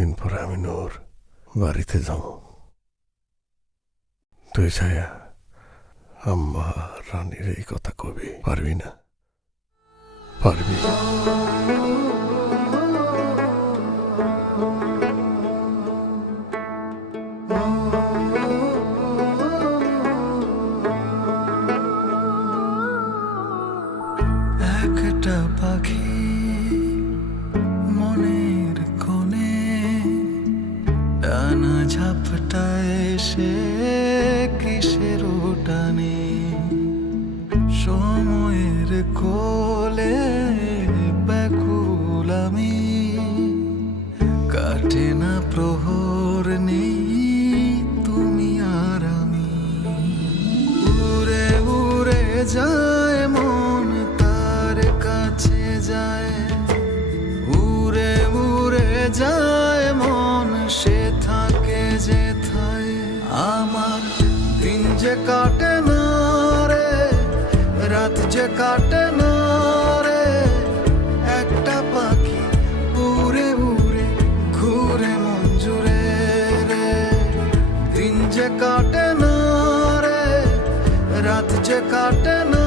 কয়দিন পরে আমি নূর বাড়িতে যাব। তুই ছায়া আম্মা রানীর এই কথা কবি পারবি না? পারবি? একটা পাখি মনের কোণে ডানা ঝাপটায় সে কিসের টানে, সময়ের কোলে ব্যাকুল আমি, কাটে না প্রহর নেই তুমি আর আমি। উড়ে উড়ে যায় মন তার কাছে যায়, উড়ে উড়ে যায় মন সে থাকে যেথায়। আমার দিন যে কাটে না রে, রাত যে কাটে না রে, একটা পাখি উড়ে উড়ে ঘুরে মন জুড়ে রে। দিন যে কাটে না রে, রাত যে কাটে না